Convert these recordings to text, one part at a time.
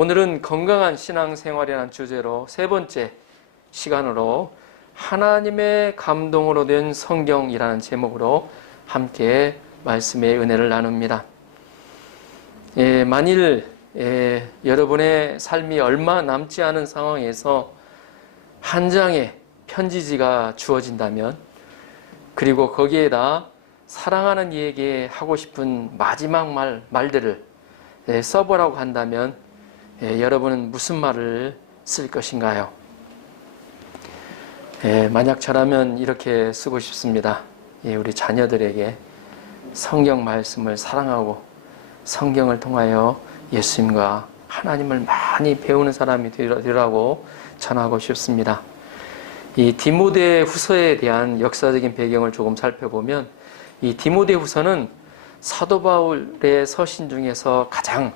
오늘은 건강한 신앙생활이라는 주제로 세 번째 시간으로 하나님의 감동으로 된 성경이라는 제목으로 함께 말씀의 은혜를 나눕니다. 만일 여러분의 삶이 얼마 남지 않은 상황에서 한 장의 편지지가 주어진다면, 그리고 거기에다 사랑하는 이에게 하고 싶은 마지막 말들을 써보라고 한다면 여러분은 무슨 말을 쓸 것인가요? 만약 저라면 이렇게 쓰고 싶습니다. 우리 자녀들에게 성경 말씀을 사랑하고 성경을 통하여 예수님과 하나님을 많이 배우는 사람이 되라고 전하고 싶습니다. 이 디모데 후서에 대한 역사적인 배경을 조금 살펴보면, 이 디모데 후서는 사도 바울의 서신 중에서 가장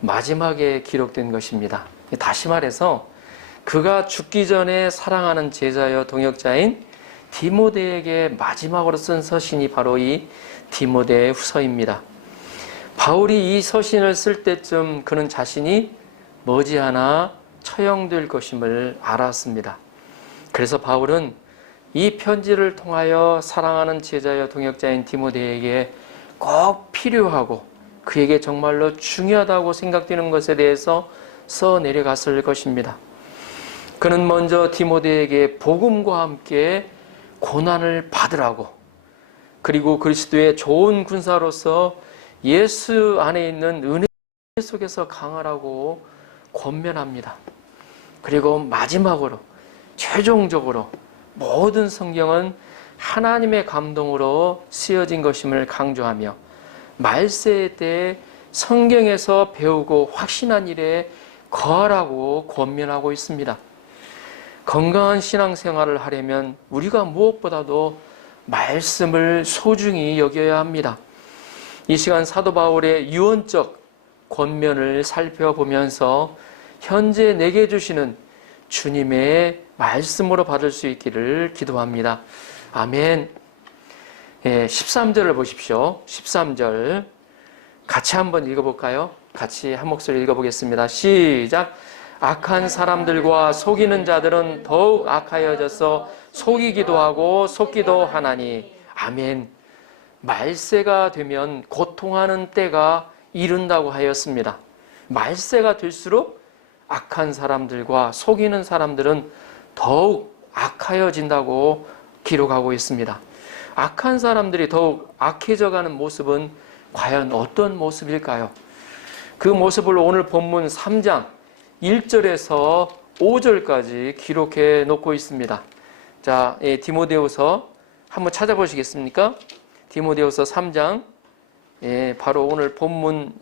마지막에 기록된 것입니다. 다시 말해서 그가 죽기 전에 사랑하는 제자여 동역자인 디모데에게 마지막으로 쓴 서신이 바로 이 디모데 후서입니다. 바울이 이 서신을 쓸 때쯤 그는 자신이 머지않아 처형될 것임을 알았습니다. 그래서 바울은 이 편지를 통하여 사랑하는 제자여 동역자인 디모데에게 꼭 필요하고 그에게 정말로 중요하다고 생각되는 것에 대해서 써 내려갔을 것입니다. 그는 먼저 디모데에게 복음과 함께 고난을 받으라고, 그리고 그리스도의 좋은 군사로서 예수 안에 있는 은혜 속에서 강하라고 권면합니다. 그리고 마지막으로 최종적으로 모든 성경은 하나님의 감동으로 쓰여진 것임을 강조하며 말세에 대해 성경에서 배우고 확신한 일에 거하라고 권면하고 있습니다. 건강한 신앙생활을 하려면 우리가 무엇보다도 말씀을 소중히 여겨야 합니다. 이 시간 사도 바울의 유언적 권면을 살펴보면서 현재 내게 주시는 주님의 말씀으로 받을 수 있기를 기도합니다. 아멘. 13절을 보십시오. 13절 같이 한번 읽어볼까요? 같이 한 목소리 읽어보겠습니다. 시작. 악한 사람들과 속이는 자들은 더욱 악하여져서 속이기도 하고 속기도 하나니. 아멘. 말세가 되면 고통하는 때가 이른다고 하였습니다. 말세가 될수록 악한 사람들과 속이는 사람들은 더욱 악하여진다고 기록하고 있습니다. 악한 사람들이 더욱 악해져가는 모습은 과연 어떤 모습일까요? 그 모습을 오늘 본문 3장 1절에서 5절까지 기록해 놓고 있습니다. 자, 디모데후서 한번 찾아보시겠습니까? 디모데후서 3장, 바로 오늘 본문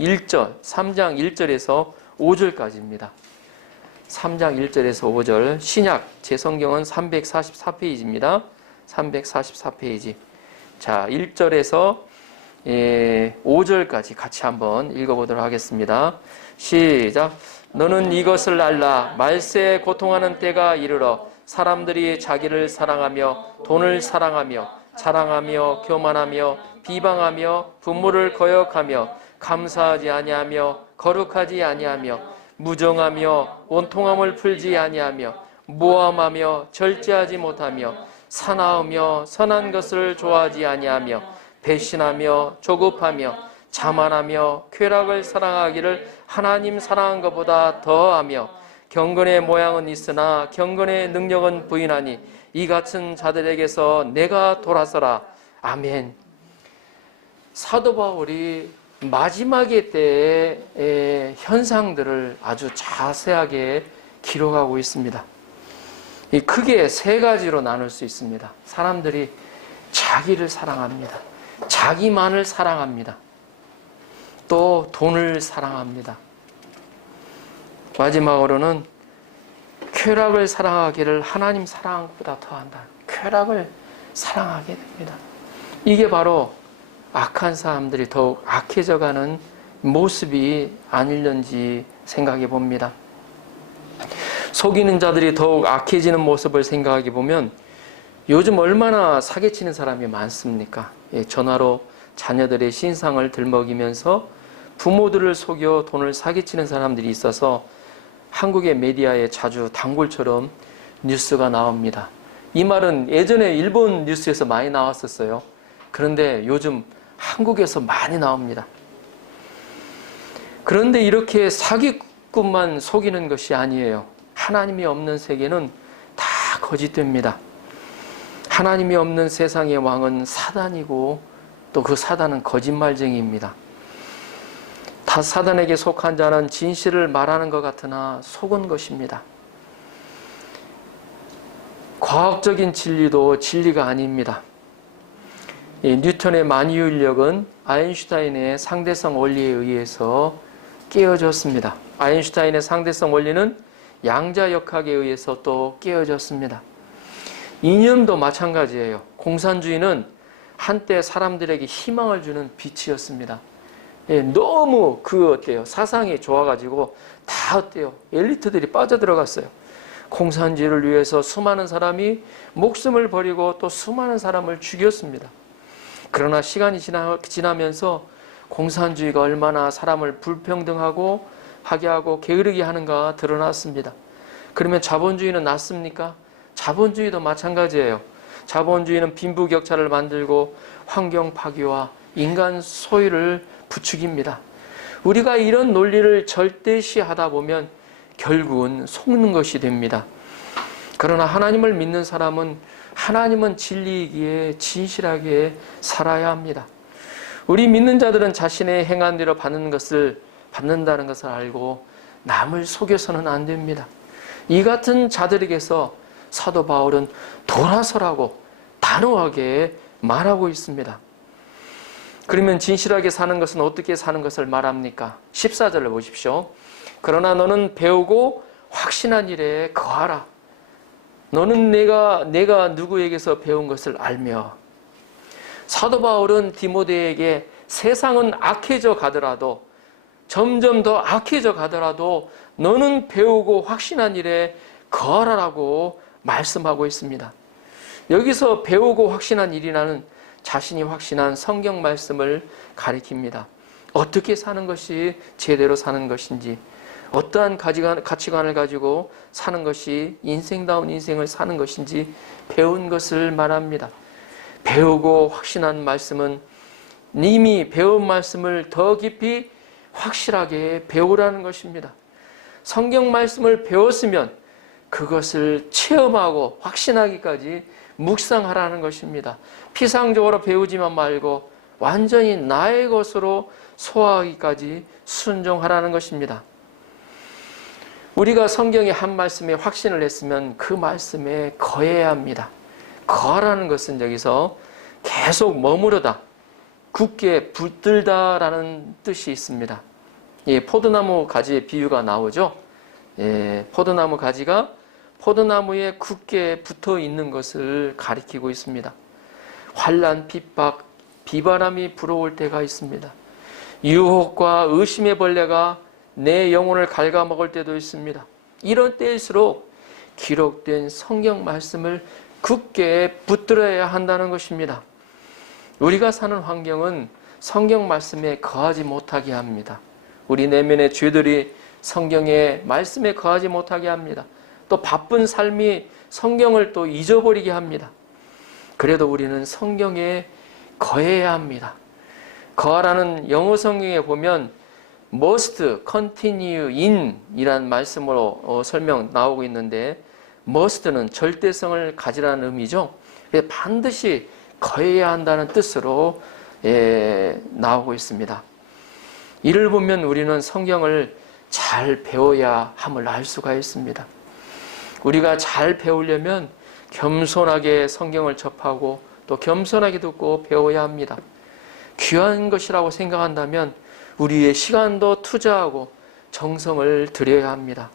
1절, 3장 1절에서 5절까지입니다. 3장 1절에서 5절, 신약 제 성경은 344페이지입니다. 344페이지. 자, 1절에서 5절까지 같이 한번 읽어보도록 하겠습니다. 시작. 너는 이것을 알라. 말세에 고통하는 때가 이르러 사람들이 자기를 사랑하며 돈을 사랑하며 자랑하며 교만하며 비방하며 부모를 거역하며 감사하지 아니하며 거룩하지 아니하며 무정하며 원통함을 풀지 아니하며 모함하며 절제하지 못하며 사나우며 선한 것을 좋아하지 아니하며 배신하며 조급하며 자만하며 쾌락을 사랑하기를 하나님 사랑한 것보다 더하며 경건의 모양은 있으나 경건의 능력은 부인하니 이 같은 자들에게서 내가 돌아서라. 아멘. 사도 바울이 마지막의 때의 현상들을 아주 자세하게 기록하고 있습니다. 크게 세 가지로 나눌 수 있습니다. 사람들이 자기를 사랑합니다. 자기만을 사랑합니다. 또 돈을 사랑합니다. 마지막으로는 쾌락을 사랑하기를 하나님 사랑한 것보다 더한다. 쾌락을 사랑하게 됩니다. 이게 바로 악한 사람들이 더욱 악해져가는 모습이 아닐는지 생각해 봅니다. 속이는 자들이 더욱 악해지는 모습을 생각해 보면 요즘 얼마나 사기치는 사람이 많습니까? 전화로 자녀들의 신상을 들먹이면서 부모들을 속여 돈을 사기치는 사람들이 있어서 한국의 메디아에 자주 단골처럼 뉴스가 나옵니다. 이 말은 예전에 일본 뉴스에서 많이 나왔었어요. 그런데 요즘 한국에서 많이 나옵니다. 그런데 이렇게 사기꾼만 속이는 것이 아니에요. 하나님이 없는 세계는 다 거짓됩니다. 하나님이 없는 세상의 왕은 사단이고 또 그 사단은 거짓말쟁이입니다. 다 사단에게 속한 자는 진실을 말하는 것 같으나 속은 것입니다. 과학적인 진리도 진리가 아닙니다. 뉴턴의 만유인력은 아인슈타인의 상대성 원리에 의해서 깨어졌습니다. 아인슈타인의 상대성 원리는 양자역학에 의해서 또 깨어졌습니다. 이념도 마찬가지예요. 공산주의는 한때 사람들에게 희망을 주는 빛이었습니다. 너무 어때요? 사상이 좋아가지고 다 어때요? 엘리트들이 빠져들어갔어요. 공산주의를 위해서 수많은 사람이 목숨을 버리고 또 수많은 사람을 죽였습니다. 그러나 시간이 지나면서 공산주의가 얼마나 사람을 불평등하고 하게 하고 게으르게 하는가 드러났습니다. 그러면 자본주의는 낫습니까? 자본주의도 마찬가지예요. 자본주의는 빈부격차를 만들고 환경 파괴와 인간 소유를 부추깁니다. 우리가 이런 논리를 절대시하다 보면 결국은 속는 것이 됩니다. 그러나 하나님을 믿는 사람은 하나님은 진리이기에 진실하게 살아야 합니다. 우리 믿는 자들은 자신의 행한 대로 받는다는 것을 알고 남을 속여서는 안 됩니다. 이 같은 자들에게서 사도 바울은 돌아서라고 단호하게 말하고 있습니다. 그러면 진실하게 사는 것은 어떻게 사는 것을 말합니까? 14절을 보십시오. 그러나 너는 배우고 확신한 일에 거하라. 너는 내가 누구에게서 배운 것을 알며. 사도 바울은 디모데에게 세상은 악해져 가더라도 점점 더 악해져 가더라도 너는 배우고 확신한 일에 거하라라고 말씀하고 있습니다. 여기서 배우고 확신한 일이라는 자신이 확신한 성경 말씀을 가리킵니다. 어떻게 사는 것이 제대로 사는 것인지, 어떠한 가치관을 가지고 사는 것이 인생다운 인생을 사는 것인지 배운 것을 말합니다. 배우고 확신한 말씀은 이미 배운 말씀을 더 깊이 확실하게 배우라는 것입니다. 성경 말씀을 배웠으면 그것을 체험하고 확신하기까지 묵상하라는 것입니다. 피상적으로 배우지만 말고 완전히 나의 것으로 소화하기까지 순종하라는 것입니다. 우리가 성경의 한 말씀에 확신을 했으면 그 말씀에 거해야 합니다. 거하라는 것은 여기서 계속 머무르다, 굳게 붙들다라는 뜻이 있습니다. 포도나무 가지의 비유가 나오죠. 포도나무 가지가 포도나무에 굳게 붙어 있는 것을 가리키고 있습니다. 환난, 핍박, 비바람이 불어올 때가 있습니다. 유혹과 의심의 벌레가 내 영혼을 갉아먹을 때도 있습니다. 이런 때일수록 기록된 성경 말씀을 굳게 붙들어야 한다는 것입니다. 우리가 사는 환경은 성경 말씀에 거하지 못하게 합니다. 우리 내면의 죄들이 성경의 말씀에 거하지 못하게 합니다. 또 바쁜 삶이 성경을 또 잊어버리게 합니다. 그래도 우리는 성경에 거해야 합니다. 거하라는 영어 성경에 보면 must continue in 이란 말씀으로 설명 나오고 있는데 must는 절대성을 가지라는 의미죠. 반드시 거해야 한다는 뜻으로 나오고 있습니다. 이를 보면 우리는 성경을 잘 배워야 함을 알 수가 있습니다. 우리가 잘 배우려면 겸손하게 성경을 접하고 또 겸손하게 듣고 배워야 합니다. 귀한 것이라고 생각한다면 우리의 시간도 투자하고 정성을 들여야 합니다.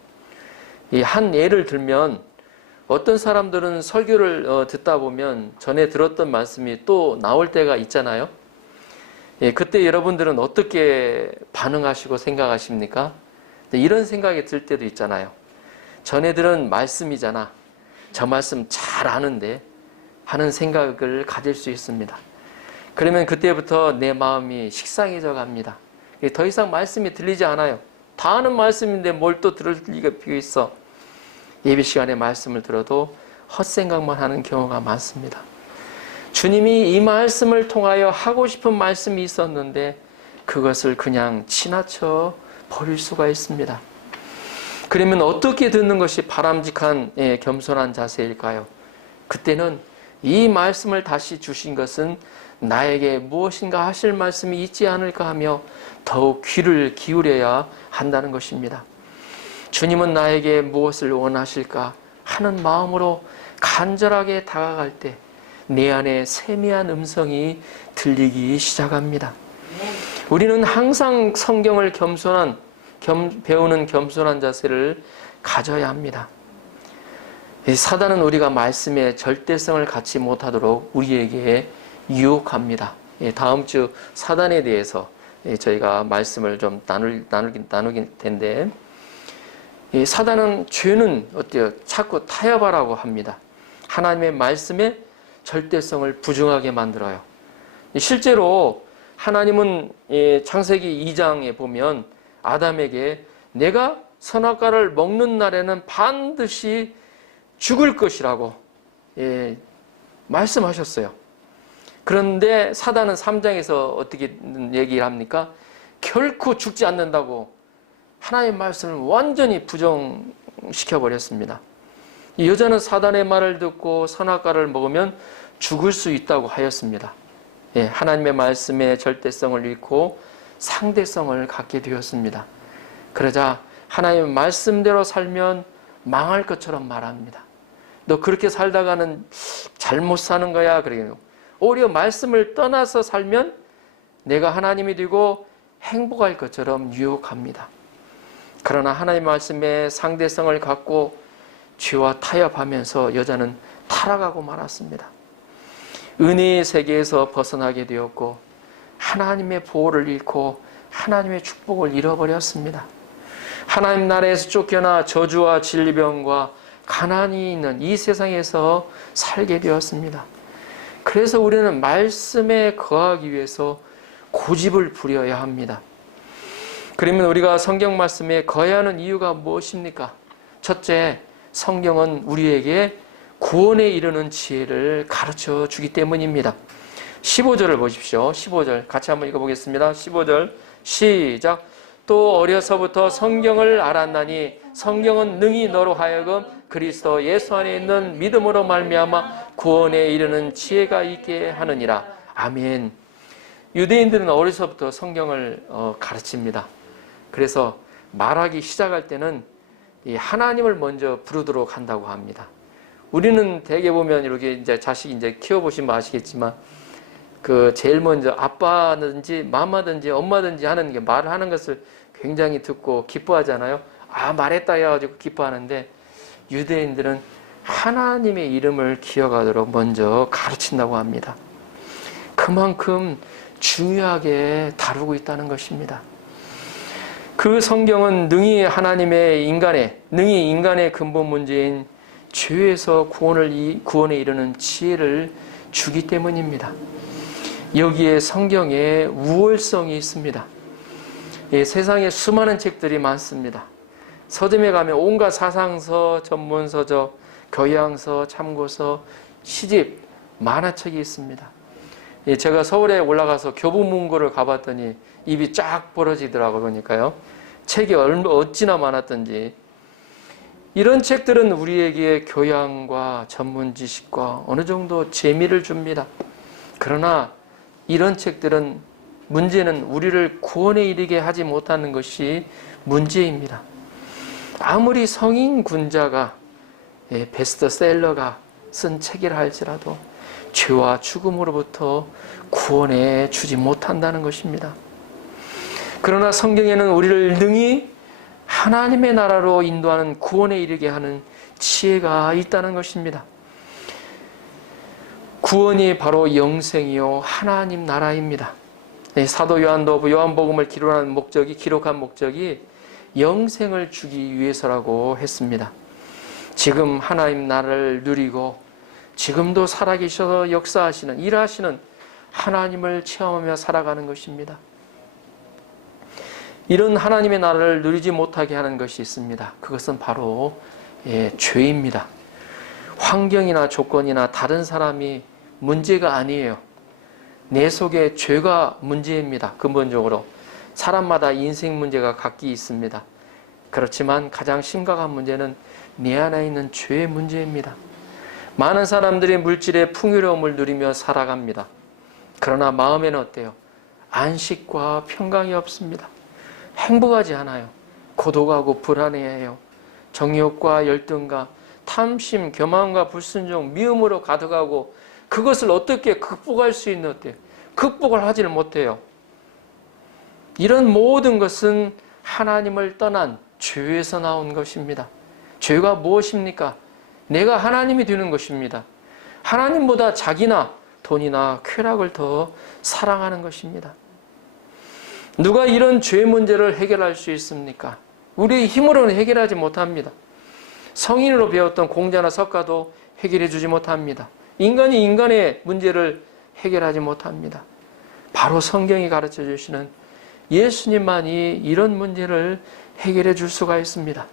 한 예를 들면 어떤 사람들은 설교를 듣다 보면 전에 들었던 말씀이 또 나올 때가 있잖아요. 그때 여러분들은 어떻게 반응하시고 생각하십니까? 이런 생각이 들 때도 있잖아요. 전에 들은 말씀이잖아. 저 말씀 잘 아는데 하는 생각을 가질 수 있습니다. 그러면 그때부터 내 마음이 식상해져 갑니다. 더 이상 말씀이 들리지 않아요. 다 아는 말씀인데 뭘 또 들을 리가 있어. 예배 시간에 말씀을 들어도 헛생각만 하는 경우가 많습니다. 주님이 이 말씀을 통하여 하고 싶은 말씀이 있었는데 그것을 그냥 지나쳐 버릴 수가 있습니다. 그러면 어떻게 듣는 것이 바람직한 겸손한 자세일까요? 그때는 이 말씀을 다시 주신 것은 나에게 무엇인가 하실 말씀이 있지 않을까 하며 더욱 귀를 기울여야 한다는 것입니다. 주님은 나에게 무엇을 원하실까 하는 마음으로 간절하게 다가갈 때 내 안에 세미한 음성이 들리기 시작합니다. 우리는 항상 성경을 배우는 겸손한 자세를 가져야 합니다. 사단은 우리가 말씀의 절대성을 갖지 못하도록 우리에게 유혹합니다. 다음 주 사단에 대해서 저희가 말씀을 좀 나누긴 텐데, 사단은 죄는 어때요? 자꾸 타협하라고 합니다. 하나님의 말씀의 절대성을 부정하게 만들어요. 실제로 하나님은 창세기 2장에 보면 아담에게 내가 선악과를 먹는 날에는 반드시 죽을 것이라고 말씀하셨어요. 그런데 사단은 3장에서 어떻게 얘기를 합니까? 결코 죽지 않는다고 하나님의 말씀을 완전히 부정시켜 버렸습니다. 이 여자는 사단의 말을 듣고 선악과를 먹으면 죽을 수 있다고 하였습니다. 하나님의 말씀의 절대성을 잃고 상대성을 갖게 되었습니다. 그러자 하나님의 말씀대로 살면 망할 것처럼 말합니다. 너 그렇게 살다가는 잘못 사는 거야. 그러겠네요. 오히려 말씀을 떠나서 살면 내가 하나님이 되고 행복할 것처럼 유혹합니다. 그러나 하나님의 말씀의 상대성을 갖고 죄와 타협하면서 여자는 타락하고 말았습니다. 은혜의 세계에서 벗어나게 되었고 하나님의 보호를 잃고 하나님의 축복을 잃어버렸습니다. 하나님 나라에서 쫓겨나 저주와 질병과 가난이 있는 이 세상에서 살게 되었습니다. 그래서 우리는 말씀에 거하기 위해서 고집을 부려야 합니다. 그러면 우리가 성경 말씀에 거해야 하는 이유가 무엇입니까? 첫째, 성경은 우리에게 구원에 이르는 지혜를 가르쳐 주기 때문입니다. 15절을 보십시오. 15절 같이 한번 읽어보겠습니다. 15절 시작. 또 어려서부터 성경을 알았나니 성경은 능히 너로 하여금 그리스도 예수 안에 있는 믿음으로 말미암아 구원에 이르는 지혜가 있게 하느니라. 아멘. 유대인들은 어려서부터 성경을 가르칩니다. 그래서 말하기 시작할 때는 하나님을 먼저 부르도록 한다고 합니다. 우리는 대개 보면 이렇게 이제 자식 이제 키워보시면 아시겠지만 제일 먼저 아빠든지 마마든지 엄마든지 하는 게 말을 하는 것을 굉장히 듣고 기뻐하잖아요. 아, 말했다 해가지고 기뻐하는데 유대인들은 하나님의 이름을 기억하도록 먼저 가르친다고 합니다. 그만큼 중요하게 다루고 있다는 것입니다. 그 성경은 능히 인간의 근본 문제인 죄에서 구원에 이르는 지혜를 주기 때문입니다. 여기에 성경에 우월성이 있습니다. 세상에 수많은 책들이 많습니다. 서점에 가면 온갖 사상서, 전문서적, 교양서, 참고서, 시집, 만화책이 있습니다. 제가 서울에 올라가서 교보문고를 가봤더니 입이 쫙 벌어지더라고요. 그러니까요. 책이 어찌나 많았던지. 이런 책들은 우리에게 교양과 전문 지식과 어느 정도 재미를 줍니다. 그러나 이런 책들은 문제는 우리를 구원에 이르게 하지 못하는 것이 문제입니다. 아무리 성인 군자가 베스트셀러가 쓴 책이라 할지라도 죄와 죽음으로부터 구원해 주지 못한다는 것입니다. 그러나 성경에는 우리를 능히 하나님의 나라로 인도하는 구원에 이르게 하는 지혜가 있다는 것입니다. 구원이 바로 영생이요 하나님 나라입니다. 사도 요한도 요한복음을 기록한 목적이 영생을 주기 위해서라고 했습니다. 지금 하나님 나라를 누리고 지금도 살아계셔서 역사하시는 일하시는 하나님을 체험하며 살아가는 것입니다. 이런 하나님의 나라를 누리지 못하게 하는 것이 있습니다. 그것은 바로 죄입니다. 환경이나 조건이나 다른 사람이 문제가 아니에요. 내 속에 죄가 문제입니다. 근본적으로 사람마다 인생 문제가 각기 있습니다. 그렇지만 가장 심각한 문제는 내 안에 있는 죄의 문제입니다. 많은 사람들이 물질의 풍요로움을 누리며 살아갑니다. 그러나 마음에는 어때요? 안식과 평강이 없습니다. 행복하지 않아요. 고독하고 불안해해요. 정욕과 열등과 탐심, 교만과 불순종, 미움으로 가득하고 그것을 어떻게 극복할 수 있는 어때요? 극복을 하지를 못해요. 이런 모든 것은 하나님을 떠난 죄에서 나온 것입니다. 죄가 무엇입니까? 내가 하나님이 되는 것입니다. 하나님보다 자기나 돈이나 쾌락을 더 사랑하는 것입니다. 누가 이런 죄 문제를 해결할 수 있습니까? 우리의 힘으로는 해결하지 못합니다. 성인으로 배웠던 공자나 석가도 해결해 주지 못합니다. 인간이 인간의 문제를 해결하지 못합니다. 바로 성경이 가르쳐 주시는 예수님만이 이런 문제를 해결해 줄 수가 있습니다.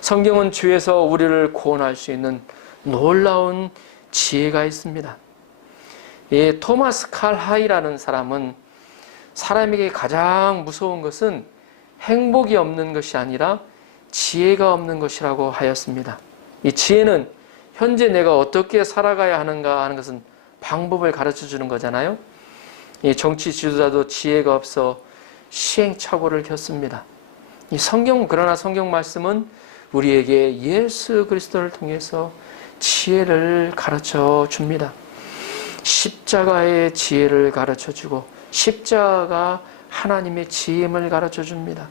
성경은 죄에서 우리를 구원할 수 있는 놀라운 지혜가 있습니다. 토마스 칼 하이라는 사람은 사람에게 가장 무서운 것은 행복이 없는 것이 아니라 지혜가 없는 것이라고 하였습니다. 이 지혜는 현재 내가 어떻게 살아가야 하는가 하는 것은 방법을 가르쳐 주는 거잖아요. 이 정치 지도자도 지혜가 없어 시행착오를 겪습니다. 그러나 성경 말씀은 우리에게 예수 그리스도를 통해서 지혜를 가르쳐 줍니다. 십자가의 지혜를 가르쳐 주고 십자가가 하나님의 지혜임을 가르쳐 줍니다.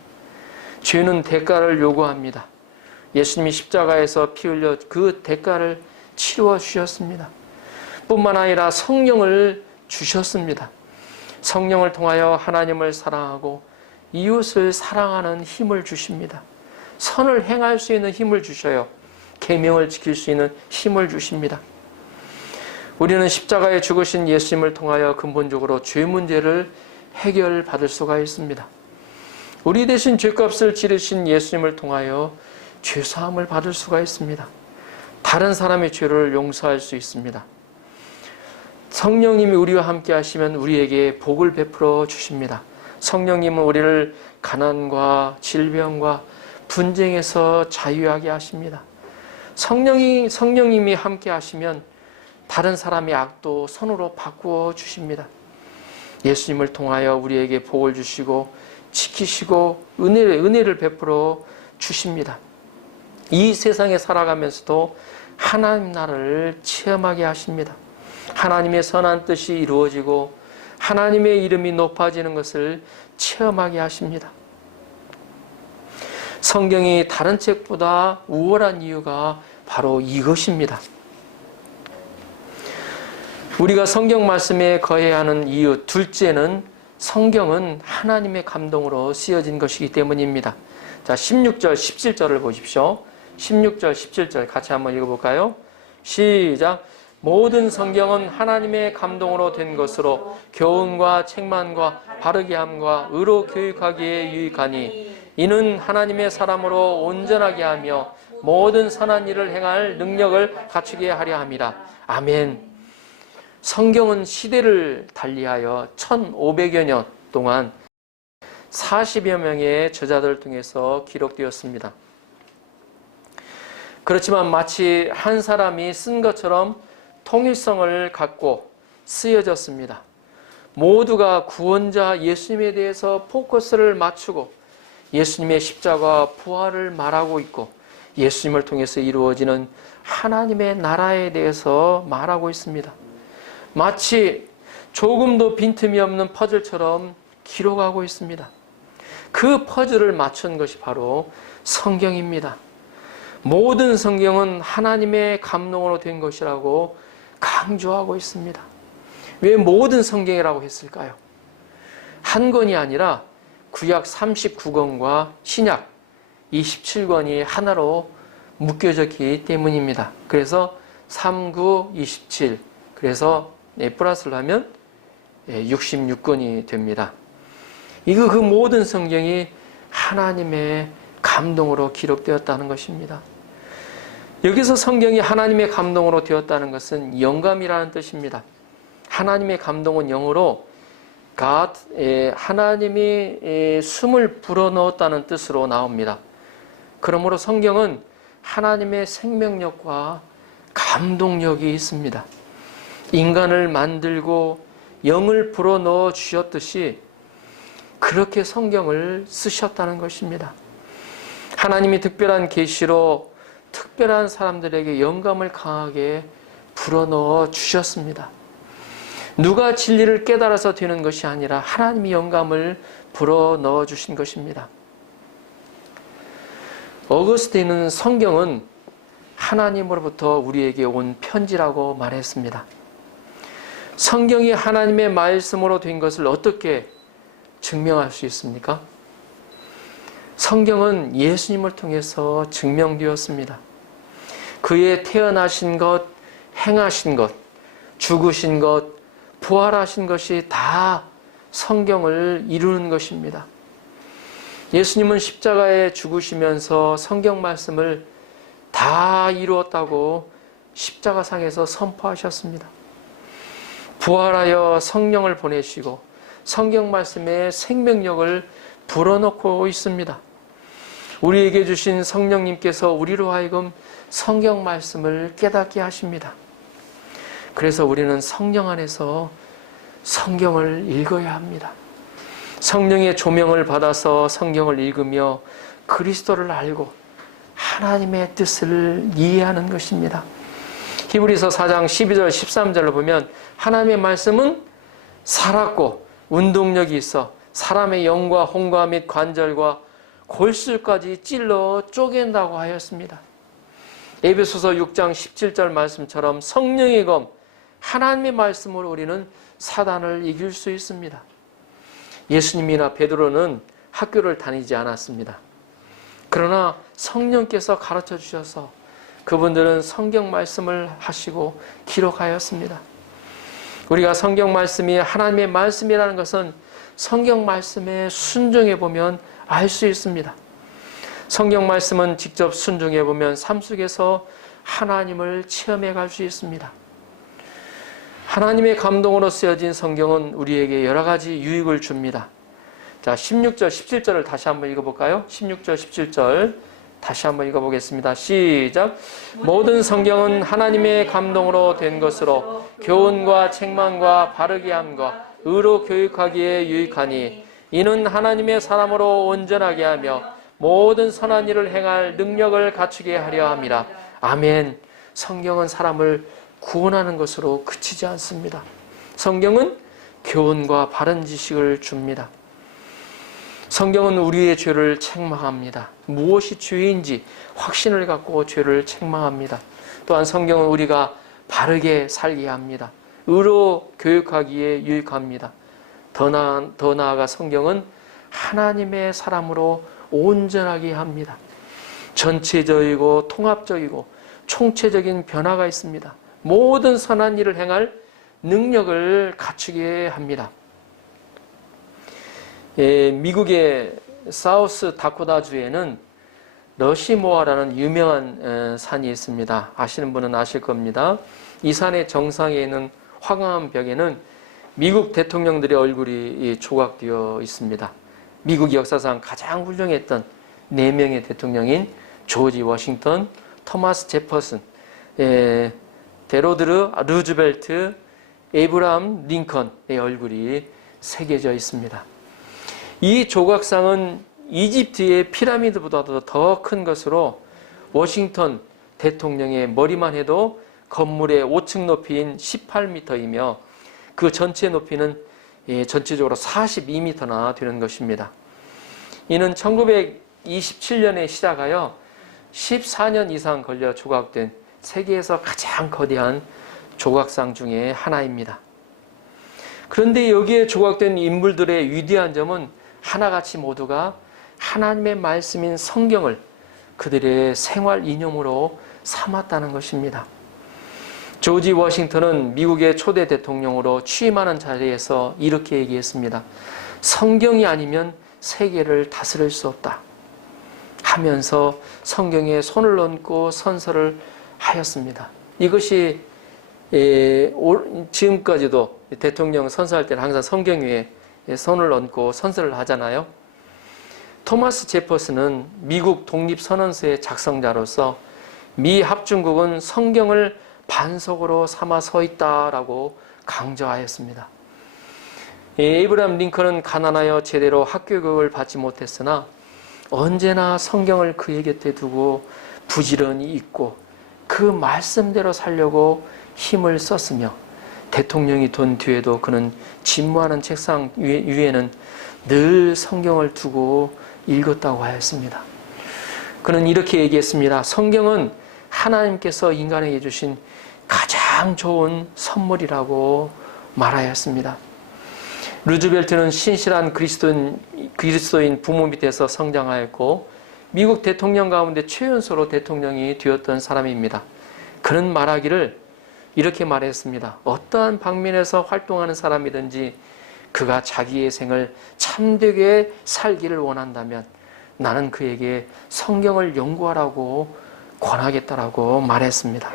죄는 대가를 요구합니다. 예수님이 십자가에서 피 흘려 그 대가를 치루어 주셨습니다. 뿐만 아니라 성령을 주셨습니다. 성령을 통하여 하나님을 사랑하고 이웃을 사랑하는 힘을 주십니다. 선을 행할 수 있는 힘을 주셔요. 계명을 지킬 수 있는 힘을 주십니다. 우리는 십자가에 죽으신 예수님을 통하여 근본적으로 죄 문제를 해결받을 수가 있습니다. 우리 대신 죄값을 지르신 예수님을 통하여 죄사함을 받을 수가 있습니다. 다른 사람의 죄를 용서할 수 있습니다. 성령님이 우리와 함께 하시면 우리에게 복을 베풀어 주십니다. 성령님은 우리를 가난과 질병과 분쟁에서 자유하게 하십니다. 성령님이 함께 하시면 다른 사람의 악도 선으로 바꾸어 주십니다. 예수님을 통하여 우리에게 복을 주시고 지키시고 은혜를 베풀어 주십니다. 이 세상에 살아가면서도 하나님 나라를 체험하게 하십니다. 하나님의 선한 뜻이 이루어지고 하나님의 이름이 높아지는 것을 체험하게 하십니다. 성경이 다른 책보다 우월한 이유가 바로 이것입니다. 우리가 성경 말씀에 거해야 하는 이유 둘째는 성경은 하나님의 감동으로 쓰여진 것이기 때문입니다. 자, 16절, 17절을 보십시오. 16절, 17절 같이 한번 읽어볼까요? 시작! 모든 성경은 하나님의 감동으로 된 것으로 교훈과 책망과 바르게 함과 의로 교육하기에 유익하니 이는 하나님의 사람으로 온전하게 하며 모든 선한 일을 행할 능력을 갖추게 하려 함이라. 아멘. 성경은 시대를 달리하여 1500여 년 동안 40여 명의 저자들을 통해서 기록되었습니다. 그렇지만 마치 한 사람이 쓴 것처럼 통일성을 갖고 쓰여졌습니다. 모두가 구원자 예수님에 대해서 포커스를 맞추고 예수님의 십자가와 부활을 말하고 있고 예수님을 통해서 이루어지는 하나님의 나라에 대해서 말하고 있습니다. 마치 조금도 빈틈이 없는 퍼즐처럼 기록하고 있습니다. 그 퍼즐을 맞춘 것이 바로 성경입니다. 모든 성경은 하나님의 감동으로 된 것이라고 강조하고 있습니다. 왜 모든 성경이라고 했을까요? 한 권이 아니라 구약 39권과 신약 27권이 하나로 묶여졌기 때문입니다. 그래서 39, 27 그래서 플러스를 하면 66권이 됩니다. 그 모든 성경이 하나님의 감동으로 기록되었다는 것입니다. 여기서 성경이 하나님의 감동으로 되었다는 것은 영감이라는 뜻입니다. 하나님의 감동은 영어로 God, 하나님이 숨을 불어넣었다는 뜻으로 나옵니다. 그러므로 성경은 하나님의 생명력과 감동력이 있습니다. 인간을 만들고 영을 불어넣어 주셨듯이 그렇게 성경을 쓰셨다는 것입니다. 하나님이 특별한 계시로 특별한 사람들에게 영감을 강하게 불어넣어 주셨습니다. 누가 진리를 깨달아서 되는 것이 아니라 하나님이 영감을 불어넣어 주신 것입니다. 어거스틴은 성경은 하나님으로부터 우리에게 온 편지라고 말했습니다. 성경이 하나님의 말씀으로 된 것을 어떻게 증명할 수 있습니까? 성경은 예수님을 통해서 증명되었습니다. 그의 태어나신 것, 행하신 것, 죽으신 것, 부활하신 것이 다 성경을 이루는 것입니다. 예수님은 십자가에 죽으시면서 성경 말씀을 다 이루었다고 십자가상에서 선포하셨습니다. 부활하여 성령을 보내시고 성경 말씀에 생명력을 불어넣고 있습니다. 우리에게 주신 성령님께서 우리로 하여금 성경 말씀을 깨닫게 하십니다. 그래서 우리는 성령 안에서 성경을 읽어야 합니다. 성령의 조명을 받아서 성경을 읽으며 그리스도를 알고 하나님의 뜻을 이해하는 것입니다. 히브리서 4장 12절 13절을 보면 하나님의 말씀은 살았고 운동력이 있어 사람의 영과 혼과 및 관절과 골수까지 찔러 쪼갠다고 하였습니다. 에베소서 6장 17절 말씀처럼 성령의 검 하나님의 말씀으로 우리는 사단을 이길 수 있습니다. 예수님이나 베드로는 학교를 다니지 않았습니다. 그러나 성령께서 가르쳐 주셔서 그분들은 성경 말씀을 하시고 기록하였습니다. 우리가 성경 말씀이 하나님의 말씀이라는 것은 성경 말씀에 순종해 보면 알 수 있습니다. 성경 말씀은 직접 순종해 보면 삶 속에서 하나님을 체험해 갈 수 있습니다. 하나님의 감동으로 쓰여진 성경은 우리에게 여러 가지 유익을 줍니다. 자, 16절, 17절을 다시 한번 읽어볼까요? 16절, 17절 다시 한번 읽어보겠습니다. 시작. 모든 성경은 하나님의 감동으로 된 것으로 교훈과 책망과 바르게 함과 의로 교육하기에 유익하니 이는 하나님의 사람으로 온전하게 하며 모든 선한 일을 행할 능력을 갖추게 하려 함이라. 아멘. 성경은 사람을 구원하는 것으로 그치지 않습니다. 성경은 교훈과 바른 지식을 줍니다. 성경은 우리의 죄를 책망합니다. 무엇이 죄인지 확신을 갖고 죄를 책망합니다. 또한 성경은 우리가 바르게 살게 합니다. 의로 교육하기에 유익합니다. 더 나아가 성경은 하나님의 사람으로 온전하게 합니다. 전체적이고 통합적이고 총체적인 변화가 있습니다. 모든 선한 일을 행할 능력을 갖추게 합니다. 미국의 사우스 다코타주에는 러시모아라는 유명한 산이 있습니다. 아시는 분은 아실 겁니다. 이 산의 정상에 있는 황홀한 벽에는 미국 대통령들의 얼굴이 조각되어 있습니다. 미국 역사상 가장 훌륭했던 4명의 대통령인 조지 워싱턴, 토마스 제퍼슨, 데로드르 루즈벨트, 에이브라함 링컨의 얼굴이 새겨져 있습니다. 이 조각상은 이집트의 피라미드보다도 더 큰 것으로 워싱턴 대통령의 머리만 해도 건물의 5층 높이인 18m이며 그 전체 높이는 전체적으로 42m나 되는 것입니다. 이는 1927년에 시작하여 14년 이상 걸려 조각된 세계에서 가장 거대한 조각상 중에 하나입니다. 그런데 여기에 조각된 인물들의 위대한 점은 하나같이 모두가 하나님의 말씀인 성경을 그들의 생활 이념으로 삼았다는 것입니다. 조지 워싱턴은 미국의 초대 대통령으로 취임하는 자리에서 이렇게 얘기했습니다. 성경이 아니면 세계를 다스릴 수 없다 하면서 성경에 손을 얹고 선서를 하였습니다. 이것이 지금까지도 대통령 선서할 때는 항상 성경 위에 손을 얹고 선서를 하잖아요. 토마스 제퍼슨은 미국 독립선언서의 작성자로서 미 합중국은 성경을 반석으로 삼아 서 있다라고 강조하였습니다. 에이브라함 링컨은 가난하여 제대로 학교 교육을 받지 못했으나 언제나 성경을 그의 곁에 두고 부지런히 읽고 그 말씀대로 살려고 힘을 썼으며 대통령이 된 뒤에도 그는 집무하는 책상 위에는 늘 성경을 두고 읽었다고 하였습니다. 그는 이렇게 얘기했습니다. 성경은 하나님께서 인간에게 주신 가장 좋은 선물이라고 말하였습니다. 루즈벨트는 신실한 그리스도인 부모 밑에서 성장하였고 미국 대통령 가운데 최연소로 대통령이 되었던 사람입니다. 그는 말하기를 이렇게 말했습니다. 어떠한 방면에서 활동하는 사람이든지 그가 자기의 생을 참되게 살기를 원한다면 나는 그에게 성경을 연구하라고 권하겠다라고 말했습니다.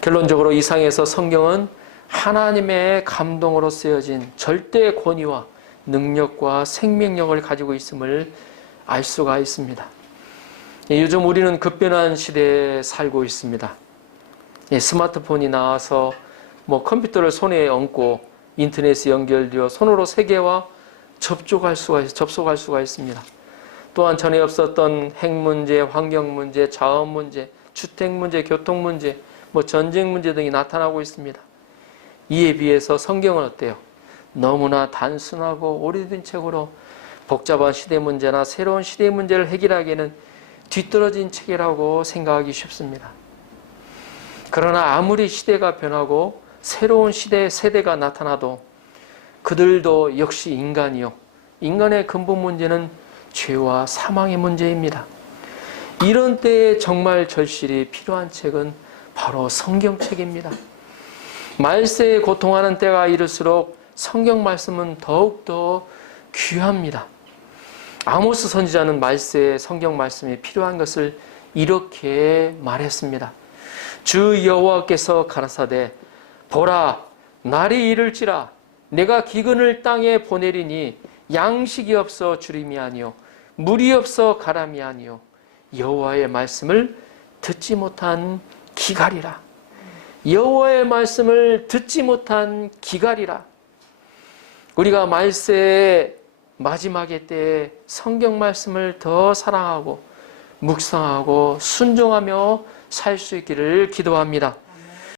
결론적으로 이상에서 성경은 하나님의 감동으로 쓰여진 절대 권위와 능력과 생명력을 가지고 있음을 알 수가 있습니다. 요즘 우리는 급변한 시대에 살고 있습니다. 스마트폰이 나와서 컴퓨터를 손에 얹고 인터넷에 연결되어 손으로 세계와 접속할 수가 있습니다. 또한 전에 없었던 핵 문제, 환경 문제, 자원 문제, 주택 문제, 교통 문제, 전쟁 문제 등이 나타나고 있습니다. 이에 비해서 성경은 어때요? 너무나 단순하고 오래된 책으로 복잡한 시대 문제나 새로운 시대 문제를 해결하기에는 뒤떨어진 책이라고 생각하기 쉽습니다. 그러나 아무리 시대가 변하고 새로운 세대가 나타나도 그들도 역시 인간이요. 인간의 근본 문제는 죄와 사망의 문제입니다. 이런 때에 정말 절실히 필요한 책은 바로 성경책입니다. 말세에 고통하는 때가 이를수록 성경 말씀은 더욱더 귀합니다. 아모스 선지자는 말세에 성경 말씀이 필요한 것을 이렇게 말했습니다. 주 여호와께서 가라사대 보라 날이 이를지라 내가 기근을 땅에 보내리니 양식이 없어 주림이 아니요 물이 없어 가람이 아니요 여호와의 말씀을 듣지 못한 기갈이라. 여호와의 말씀을 듣지 못한 기갈이라. 우리가 말세의 마지막의 때에 성경 말씀을 더 사랑하고 묵상하고 순종하며 살 수 있기를 기도합니다.